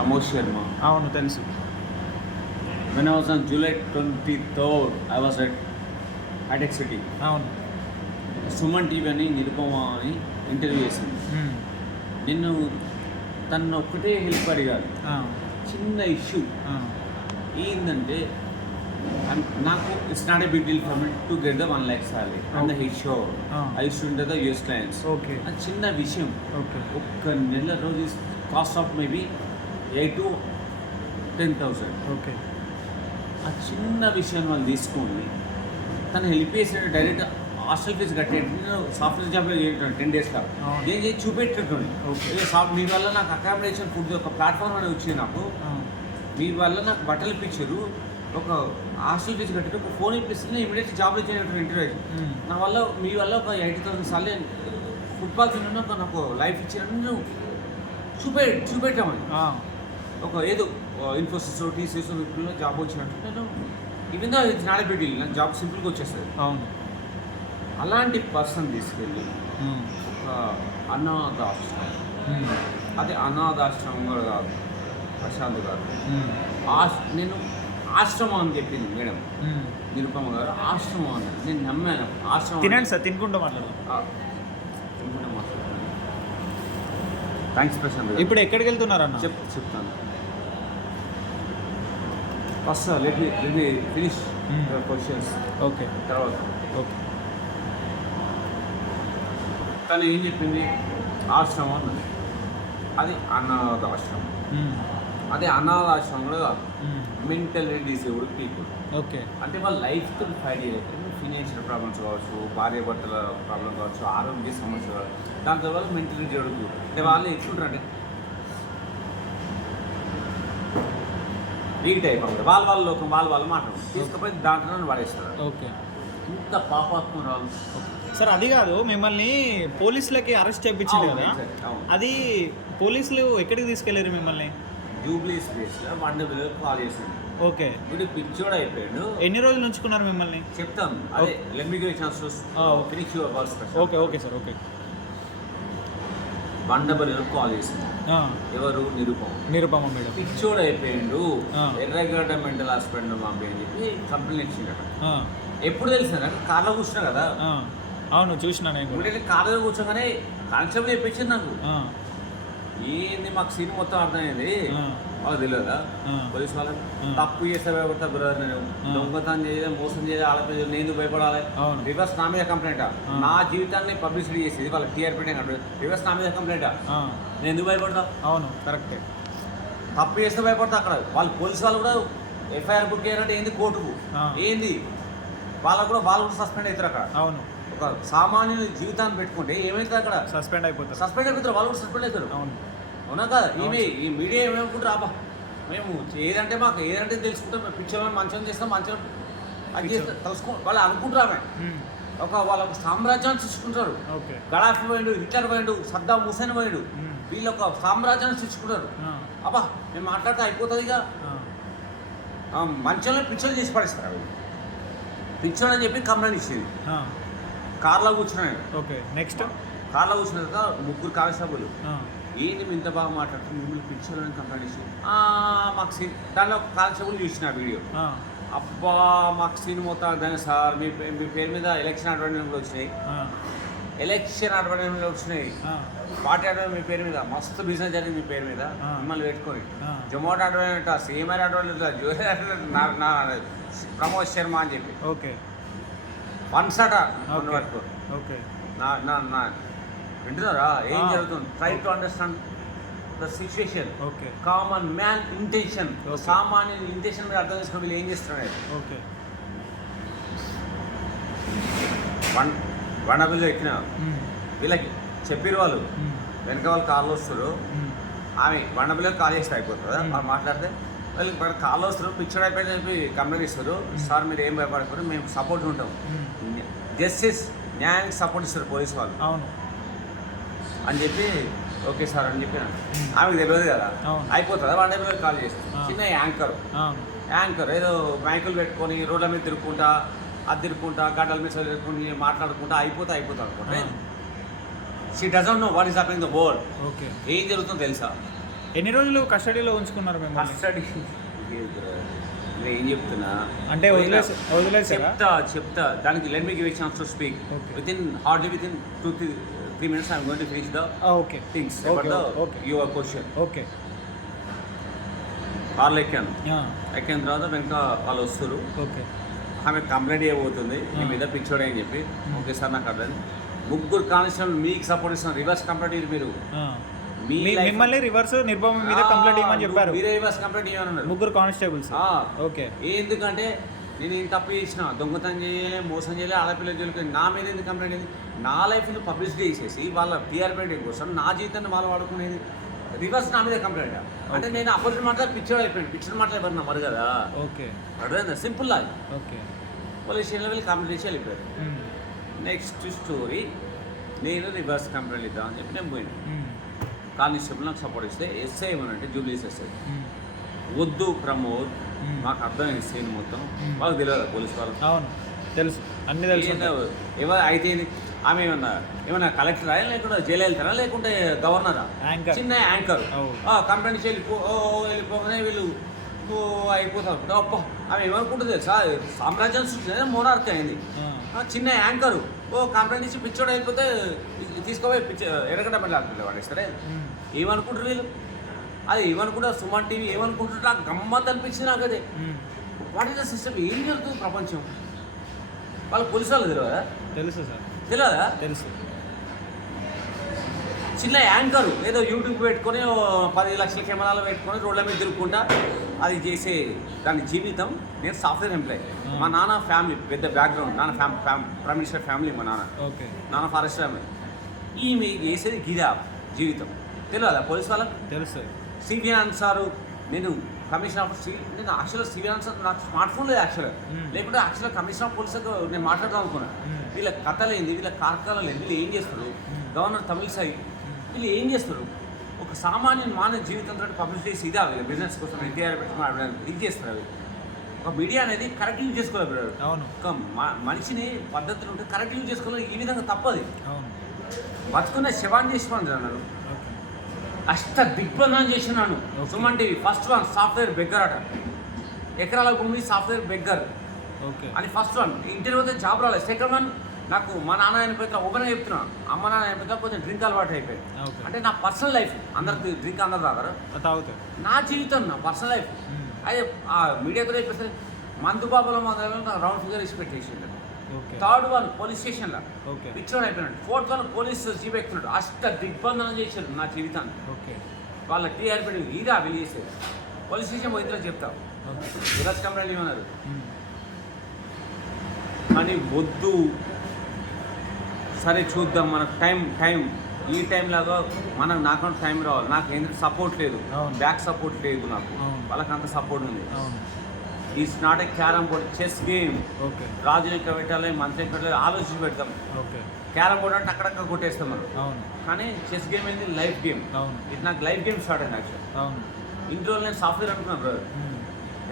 ప్రమోద్ శర్మ. అవును తెలుసు. When I was on July 23rd, I was at High-Tech City. అవును. Suman TV అని నిరుపమ అని ఇంటర్వ్యూ చేసింది. నిన్ను తను ఒక్కటే హెల్ప్ అడిగారు. చిన్న ఇష్యూ ఏంటంటే నాకు it's not a big deal for me to get the 1 lakh salary and the hit show I use to enter the US clients. Okay. అది చిన్న విషయం. ఓకే. ఒక్క నెల రోజు cost of maybe 8 to 10,000. Okay. ఆ చిన్న విషయాన్ని వాళ్ళు తీసుకొని తను హెల్ప్ చేసిన డైరెక్ట్ హాస్టల్ ఫీజు కట్టేది. నేను సాఫ్ట్వేర్ జాబ్లో 10 daysలో నేను చేసి చూపెట్టేటోని. మీ వల్ల నాకు అకామిడేషన్ ఫుడ్ ఒక ప్లాట్ఫామ్ అనేది వచ్చింది. నాకు మీ వల్ల నాకు బట్టలు ఇప్పించారు, ఒక హాస్టల్ ఫీజు కట్టి ఒక ఫోన్ ఇప్పిస్తుంది, ఇమీడియట్లీ జాబ్లో చేయనటువంటి ఇంటర్వ్యూ. నా వల్ల మీ వల్ల ఒక 80,000 సార్లు ఫుట్బాల్ తిన్నా నాకు లైఫ్ ఇచ్చిన చూపెట్టామని. ఒక ఏదో ఇన్ఫోసిస్ టీసీఎస్ వీటిలో జాబ్ వచ్చినట్టు నేను even though it's not a big deal, నాకు జాబ్ సింపుల్గా వచ్చేస్తుంది. అవును. అలాంటి పర్సన్ తీసుకెళ్ళి ఒక అనాథాశ్రమం, అదే అనాథాశ్రమం కూడా కాదు ప్రశాంత్ గారు, నేను ఆశ్రమం అని చెప్పింది మేడం నిరుపమ గారు. ఆశ్రమం అన్నారు, నేను నమ్మాను. ఆశ్రమం తినండి సార్, తినుకుంటూ మాట్లాడదాం. థ్యాంక్స్ ప్రశాంత్ గారు. ఇప్పుడు ఎక్కడికి వెళ్తున్నారన్న? చెప్తాను. First let me finish questions. Okay. తర్వాత ఓకే. తను ఏం చెప్పింది? ఆశ్రమం అన్నది. అది అనాథాశ్రమం. అదే అనాథాశ్రమంలో కాదు, మెంటల్లీ డిసేబుల్డ్ పీపుల్. ఓకే. అంటే వాళ్ళ లైఫ్తో ఫైట్ చేయలేదు. ఫినాన్షియల్ ప్రాబ్లమ్స్ కావచ్చు, భార్య భర్తల ప్రాబ్లమ్ కావచ్చు, ఆరోగ్య సమస్యలు కావచ్చు, దాని తర్వాత మెంటల్లీ జరుగుతూ అంటే వాళ్ళు ఎట్లుంటారంటే ఈ టైప్ అన్నమాట. వాళ్ళ లోకం వాళ్ళు మాట్లాడు తీసుకుపోయి దాంట్లో పడేస్తారు. ఓకే. ఇంత పాపాత్మరాలు. సార్ అది కాదు, మిమ్మల్ని పోలీసులకి అరెస్ట్ చేయించింది కదా, అది పోలీసులు ఎక్కడికి తీసుకెళ్ళారు మిమ్మల్ని? జూబ్లీ స్పేస్లో మండపంలో కాల్ చేసింది. ఓకే. వీడు పిచ్చోడు అయిపోయాడు. ఎన్ని రోజులు ఉంచుకున్నారు మిమ్మల్ని? చెప్తాను. అదే లెమిగ్రేషన్. ఓకే. Okay sir. ఓకే. బండబలిలో కాల్ చేసింది. ఎవరు? నిరుపమ మేడం. పిచ్చోడు అయిపోయిండు, ఎర్రగడ్డ మెంటల్ హాస్పిటల్ పంపి అని చెప్పి కంప్లైంట్ ఇచ్చిందట. ఎప్పుడు తెలిసింది? కార్లో కూర్చున్నా కదా. అవును, చూసినా నేను. కార్లో కూర్చోగానే కానిస్టేబుల్ చెప్పించింది నాకు. ఏంది మాకు సీన్ మొత్తం అర్థమైంది. వాళ్ళకి తెలియదా పోలీస్ వాళ్ళకి? తప్పు చేస్తే భయపడతా బ్రదర్, నేను దొంగతనం చేయలేదు, మోసం చేయలేదు, ఆడపిల్ల నేను భయపడాలి. రివర్స్ నా మీద కంప్లైంటా? నా జీవితాన్ని పబ్లిసిటీ చేసేది వాళ్ళ టీఆర్పీ రివర్స్ నా మీద కంప్లైంటా? నేను ఎందుకు భయపడతా? అవును, కరెక్టే. తప్పు చేస్తే భయపడతా. అక్కడ వాళ్ళు పోలీసు వాళ్ళు కూడా ఎఫ్ఐఆర్ బుక్ చేయాలంటే ఏంది కోర్టుకు, ఏంది వాళ్ళు కూడా సస్పెండ్ అవుతారు అక్కడ. అవును. ఒక సామాన్యుల జీవితాన్ని పెట్టుకుంటే ఏమైతుంది? అక్కడ సస్పెండ్ అయిపోతారు. వాళ్ళు కూడా సస్పెండ్ అవుతారు. అవును, అవునా కదా? ఈ మీడియా ఏమనుకుంటారు? అబ్బా మేము ఏదంటే మాకు ఏదంటే తెలుసుకుంటాం, మేము పిక్చర్లను మంచం చేస్తాం, మంచం అది చేస్తాం తెలుసుకో వాళ్ళు అనుకుంటారు. ఆమె వాళ్ళ ఒక సామ్రాజ్యాన్ని సృష్టించుకుంటారు. గడాఫీ పోయిండు, హిట్లర్ పోయిండు, సద్దాం హుసేన్ పోయిండు, వీళ్ళు ఒక సామ్రాజ్యాన్ని సృష్టించుకుంటారు. అబ్బా మేము మాట్లాడితే అయిపోతుంది. ఇక మంచంలో పిక్చర్లు చేసి పడేస్తారు. అవి పిక్చర్ అని చెప్పి కంప్లైంట్ ఇచ్చేది. కార్లో కూర్చున్నాడు. ఓకే. నెక్స్ట్ కార్లో కూర్చున్న తర్వాత 3 కానిస్టేబుల్ ఏంటి ఇంత బాగా మాట్లాడుతుంది, మిమ్మల్ని పిక్చర్ అని కంప్లైంట్ ఇచ్చింది. మాకు సీన్ దానిలో కానిస్టేబుల్ చూసిన వీడియో. అబ్బా మాకు సీన్ మొత్తం దాని సార్ మీ పేరు మీద ఎలక్షన్ అడ్వర్టైజ్మెంట్లు వచ్చినాయి, పార్టీ అడ్వర్టైజ్ మీ పేరు మీద, మస్తు బిజినెస్ జరిగింది మీ పేరు మీద, మిమ్మల్ని పెట్టుకొని జొమాటో అడ్వర్టైజ్, సేమర్ advertise, jewellery advertise, Pramod Sharma అని చెప్పి. ఓకే. వన్సట పట్టుకో. ఓకే. నా వింటున్నారా ఏం జరుగుతుంది? Try to understand the situation. Okay. Common man intention, సామాన్య ఇంటెన్షన్ మీద అర్థం చేసుకుని వీళ్ళు ఏం చేస్తున్నారు. ఓకే. బండబిల్లు ఎక్కిన వీళ్ళకి చెప్పారు వాళ్ళు, వెనక వాళ్ళు కార్లో వస్తారు, ఆమె బండబిల్లు కాల్ చేస్తే అయిపోతుంది. వాళ్ళు మాట్లాడితే వాళ్ళు ఇక్కడ కార్లో వస్తారు, పిక్చర్ అయిపోయింది చెప్పి కంప్లైంట్ ఇస్తారు. సార్ మీరు ఏం భయపడకూడదు, మేము సపోర్ట్ ఉంటాం, జస్టిస్ న్యాయానికి సపోర్ట్ ఇస్తారు పోలీస్ వాళ్ళు. అవును అని చెప్పి ఓకే సార్ అని చెప్పిన. ఆమెకు తెలియదు కదా, అయిపోతుంది. బండబిల్లు కాల్ చేస్తారు. చిన్న యాంకర్ ఏదో మైకులు పెట్టుకొని రోడ్ల మీద తిరుక్కుంటా, అది తిరుక్కుంటా, గడ్డల మీద తిరుక్కుంటే మాట్లాడుకుంటా అయిపోతా అనుకుంటా. She doesn't know what is happening in the world. Okay. ఏం జరుగుతుందో తెలుసా? ఎన్ని రోజులు కస్టడీలో ఉంచుకున్నారు మిమ్మల్ని? కస్టడీ నేను ఏం చెప్తున్నా అంటే వదిలేసారా? చెప్తా దానికి let me give a chance to speak. Okay. With in 2-3 minutes I'm going to finish the okay things Okay, about the okay. your question. Okay. కార్లు ఎక్కాను ఎక్కిన తర్వాత వెనక వాళ్ళు వస్తారు. ఓకే. ఆమె కంప్లైంట్ చేయబోతుంది మీ మీద పిచ్చోడే అని చెప్పి. ఓకే సార్ నాకు అర్థం. ముగ్గురు కానిస్టేబుల్ మీకు సపోర్ట్ ఇస్తున్నారు. రివర్స్ కంప్లైంట్ మీరు మిమ్మల్ని రివర్స్ నిర్భయం మీద కంప్లైంట్ ఇవ్వమని చెప్పారు. మీరే రివర్స్ కంప్లైంట్ ఇవ్వమన్నారు ముగ్గురు కానిస్టేబుల్స్. ఓకే. ఎందుకంటే నేను ఏం తప్పు చేసిన, దొంగతనం చేయలే, మోసం చేయలే, ఆడపిల్లలు జోలికి నా మీద ఎందుకు కంప్లైంట్ అయింది? నా లైఫ్ని పబ్లిసిటీ చేసేసి వాళ్ళ టీఆర్పీ కోసం నా జీవితాన్ని వాళ్ళు వాడుకునేది. రివర్స్ నా మీద కంప్లైంట్ అంటే నేను అపోజిట్ మాట్లాడి పిక్చర్ అయిపోయింది. పిక్చర్ మాట్లాడబడినా మరి కదా. ఓకే. అర్థమైందా? సింపుల్ లాగా. ఓకే. పోలీస్ స్టేషన్లో వెళ్ళి కంప్లైంట్ చేసి వెళ్ళిపోయారు. నెక్స్ట్ స్టోరీ, నేను రివర్స్ కంప్లైంట్ ఇద్దామని చెప్పి నేను పోయినా. కానిస్టేబుల్ నాకు సపోర్ట్ ఇస్తే ఎస్ఐ ఏమనంటే జూబ్లీస్ ఎస్ఐ వద్దు ప్రమోద్, మాకు అర్థమైంది సీన్ మొత్తం. వాళ్ళకి తెలియదు పోలీస్ వాళ్ళు. అవును తెలుసు, అన్ని తెలుసు. ఎవరు అయితే ఆమె ఏమన్నా కలెక్టరా లేకుండా జైలు వెళ్తారా లేకుంటే గవర్నరా? చిన్న యాంకర్ కంప్లైంట్ వెళ్ళిపోగానే వీళ్ళు అయిపోతారు. అప్ప ఆమె ఏమనుకుంటుంది సార్, సామ్రాజ్యం సృష్టి మోనార్క్ అయింది. చిన్న యాంకరు కంప్లైంట్ ఇచ్చి పిచ్చోడు అయిపోతే తీసుకోపోయి ఎడగడ్డ పడి వాడేస్తారే. ఏమనుకుంటారు వీళ్ళు? అది ఏమనుకుంటారు? సుమన్ టీవీ ఏమనుకుంటారు? నాకు గమ్మత్ అనిపించింది నాకు. అదే వాట్ ఈస్ ద సిస్టమ్? ఏం జరుగుతుంది ప్రపంచం? వాళ్ళ పోలీసు వాళ్ళు తెలియదా? తెలుసు సార్. తెలియదా? తెలుసు. చిన్న యాంకరు ఏదో యూట్యూబ్ పెట్టుకొని 10 లక్షల కెమెరాలు పెట్టుకొని రోడ్ల మీద తిరుగుకుంటా అది చేసే దాని జీవితం. నేను సాఫ్ట్వేర్ ఎంప్లాయ్. మా నాన్న ఫ్యామిలీ పెద్ద బ్యాక్గ్రౌండ్. నాన్న ప్రైమ్ మినిస్టర్ ఫ్యామిలీ. మా నాన్న ఫారెస్ట్ ఫ్యామిలీ. ఈమె చేసేది గిదా జీవితం. తెలియదా పోలీస్ వాళ్ళకి? తెలుసు. సివియాన్ సారు, నేను కమిషనర్ ఆఫ్ నేను యాక్చువల్గా సివియాన్ సార్ నాకు స్మార్ట్ ఫోన్ లేదు యాక్చువల్గా. లేకుంటే యాక్చువల్గా కమిషనర్ ఆఫ్ పోలీసులకు నేను మాట్లాడదాం అనుకున్నాను. వీళ్ళ కథలేంది, వీళ్ళ కార్యక్రమాలు ఏంది, వీళ్ళు ఏం చేస్తారు? గవర్నర్ తమిళసాయి వీళ్ళు ఏం చేస్తారు? ఒక సామాన్య మానవ జీవితంతో పబ్లిసిటీ చేసి ఇదా వీళ్ళు బిజినెస్ కోసం ఎన్టీఆర్ పెట్టుకుని ఇది చేస్తారు. అవి ఒక మీడియా అనేది కరెక్ట్ యూజ్ చేసుకోవాలి. అవును. ఒక మనిషిని పద్ధతులు ఉంటే కరెక్ట్ యూజ్ చేసుకోవాలి. ఈ విధంగా తప్పది. అవును. బతుకున్న శవాన్ని చేసుకోండి అన్నారు. అష్ట దిగ్బంధనం చేసినాను. Suman TV first one software beggar అట. ఎకరాల భూమి సాఫ్ట్వేర్ బెగ్గర్ అని ఫస్ట్ వన్. ఇంటర్వ్యూ అయితే జాబ్ రాలేదు. సెకండ్ వన్ నాకు మా నాన్న అయిపోయిన ఓపెన్గా చెప్తున్నా, అమ్మ నాన్న అయిపోయినా కొంచెం డ్రింక్ అలవాటు అయిపోయింది. అంటే నా పర్సనల్ లైఫ్, అందరికి డ్రింక్ అందరు తాగరు, నా జీవితం నా పర్సనల్ లైఫ్. అయితే ఆ మీడియాతో చెప్పేసి మందు బాబులో మాత్రమే రౌండ్ ఫిగర్ ఇచ్చి పెట్టేసింది. థర్డ్ వన్ పోలీస్ స్టేషన్లో పిచ్చోడు అయిపోయినాడు. ఫోర్త్ వన్ పోలీస్ జీప్ ఎక్కుతున్నాడు. అష్ట దిగ్బంధనం చేశారు నా జీవితాన్ని. వాళ్ళ టీఆర్పీ ఈగా వెళ్ళేసేది. పోలీస్ స్టేషన్ పోయిన చెప్తావు విరాజ్ కంప్లైంట్ ఏమన్నారు కానీ వద్దు, సరే చూద్దాం మనకు టైం ఈ టైం లాగా మనకు నాకంటే టైం రావాలి. నాకు ఎందుకు సపోర్ట్ లేదు, బ్యాక్ సపోర్ట్ లేదు నాకు. వాళ్ళకి అంత సపోర్ట్ ఉంది. Eats not a carrom board, chess game. రాజుని ఎక్కడ పెట్టాలి, మంత్రి ఎక్కడ పెట్టాలి ఆలోచించి పెడతాం. క్యారమ్ బోర్డ్ అంటే అక్కడక్కడ కొట్టేస్తాం మనం. కానీ చెస్ గేమ్ ఏంది లైఫ్ గేమ్. ఇది నాకు లైఫ్ గేమ్ స్టార్ట్ అయింది యాక్చువల్. ఇన్ని రోజులు నేను సాఫ్ట్వేర్ అనుకున్నాను బ్రదర్.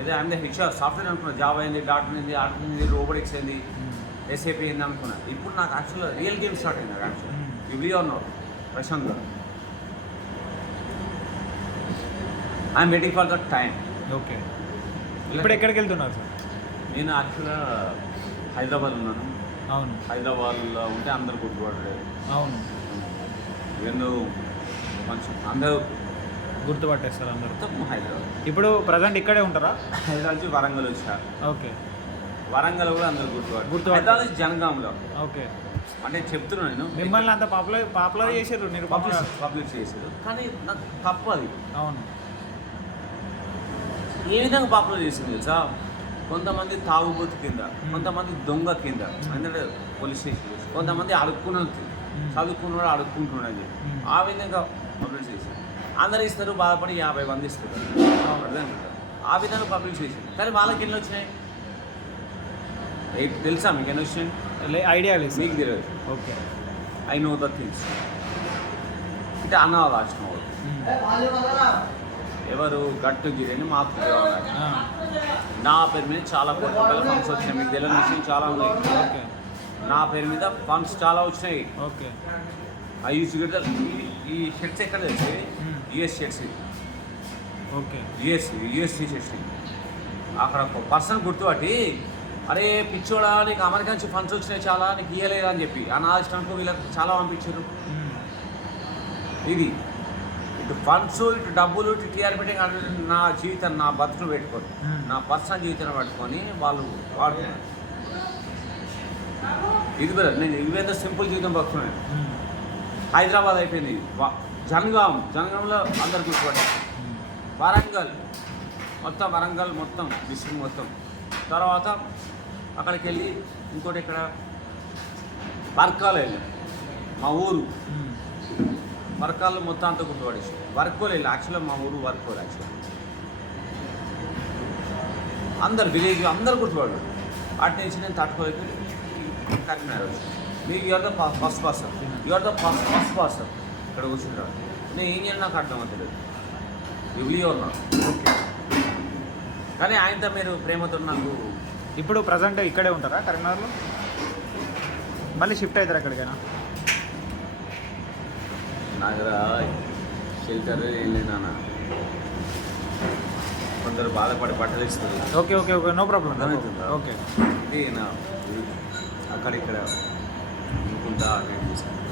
ఏదో ఐఎమ్ ద హెచ్ఆర్ సాఫ్ట్వేర్ అనుకున్నాను. జావా అయింది, డాట్ అయింది, ఆర్ట్ అయింది, రోబోటిక్స్ అయింది, ఎస్ఏపీ అయింది అనుకున్నాను. ఇప్పుడు నాకు యాక్చువల్గా రియల్ గేమ్ స్టార్ట్ అయింది actual. You believe or not Prashant garu, I'm waiting for that time. Okay. ఇప్పుడు ఎక్కడికి వెళ్తున్నారు సార్? నేను యాక్చువల్గా హైదరాబాద్ ఉన్నాను. అవును. హైదరాబాద్లో ఉంటే అందరు గుర్తుపడలేదు. అవును. ఎందుకు కొంచెం అందరూ గుర్తుపట్టేస్తారు అందరూ. హైదరాబాద్ ఇప్పుడు ప్రజెంట్ ఇక్కడే ఉంటారా? హైదరాబాద్ నుంచి వరంగల్ వచ్చారు. ఓకే. వరంగల్ కూడా అందరు గుర్తుపట్టారు. హైదరాబాద్ నుంచి జనగాంలో. ఓకే. అంటే చెప్తున్నాను నేను మిమ్మల్ని అంత పాపులర్ చేశారు, మీరు పబ్లిష్ చేశారు. కానీ నాకు తప్పు అది. అవును. ఏ విధంగా పాపులర్ చేసింది తెలుసా? కొంతమంది తాగుబోతు కింద, కొంతమంది దొంగ కింద, ఎందుకంటే పోలీస్ స్టేషన్, కొంతమంది అడుక్కున్నది, చదువుకున్నాడు అడుక్కుంటున్నాడు అని చెప్పి ఆ విధంగా పబ్లిష్ చేసింది. అందరు ఇస్తారు, బాధపడి 50 మంది ఇస్తారు. ఆ విధంగా పబ్లిష్ చేసింది. కానీ వాళ్ళకి ఎన్ని వచ్చినాయి తెలుసా? మీకు ఎన్ని వచ్చినాయి? ఐడియా లేదు, మీకు తెలియదు. Okay. I know the things. అంటే అన్నవాళ్ళు రాసిన ఎవరు గట్టుగిరి అని మాకు తెలియాలి. నా పేరు మీద చాలా కోట్ల రూపాయల ఫండ్స్ వచ్చినాయి. మీకు తెలియని విషయం చాలా ఉన్నాయి. ఓకే. నా పేరు మీద ఫండ్స్ చాలా వచ్చినాయి. ఓకే. ఆ యూజ్ ఈ షర్ట్స్ ఎక్కడ తెలిసి యూఎస్ షర్ట్స్ ఓకే. యుఎస్ తీసేసినాయి. అక్కడ ఒక పర్సన్ గుర్తుపట్టి, అరే పిచ్చోడా నీకు అమెరికా నుంచి ఫండ్స్ వచ్చినాయి చాలా, నీకు ఇయ్యలేదు అని చెప్పి ఆ నాలుగు వీళ్ళకి చాలా పంపించారు. ఇది ఇటు ఫండ్స్, ఇటు డబ్బులు, ఇటు టీఆర్పీ నా జీవితం, నా బతుకులు పెట్టుకొని, నా పర్సనల్ జీవితాన్ని పట్టుకొని వాళ్ళు వాడుతున్నారు. ఇది బ్రదర్, నేను ఇవేంత సింపుల్ జీవితం బతుకున్నాను. హైదరాబాద్ అయిపోయింది, జనగాంలో అందరు గుర్తుపట్టారు. వరంగల్ మొత్తం డిస్ట్రిక్ట్ మొత్తం. తర్వాత అక్కడికి వెళ్ళి ఇంకోటి ఇక్కడ వర్కాలు వెళ్ళి మా ఊరు వర్కాలు మొత్తం అంతా గుర్తుపడేసి వర్కోలు వెళ్ళి యాక్చువల్గా మా ఊరు వర్కోలు యాక్చువల్గా అందరు విలేజ్ అందరు గుర్తుపడ్డారు. అటు నుంచి నేను తట్టుకోలేదు కరీంనగర్ వచ్చి మీకు యువర్ ద ఫస్ట్ పర్సన్ ఇక్కడ కూర్చుంటాడు. నేను ఏం చేయాలి నాకు అర్థం అవుతలేదు. ఇవ్వలి ఉన్నా ఓకే, కానీ ఆయనతో మీరు ప్రేమతో నాకు ఇప్పుడు ప్రజెంట్ ఇక్కడే ఉంటారా కరీంనగర్లో? మళ్ళీ షిఫ్ట్ అవుతారా ఎక్కడికైనా? నా దగ్గర షెల్టర్ ఏం లేదన్నా, కొందరు బాధపడి బట్టలు ఇస్తుంది. Okay, no problem. ఓకే, ఇది నా అక్కడ ఇక్కడ అనుకుంటా నేను తీసుకుంటాను.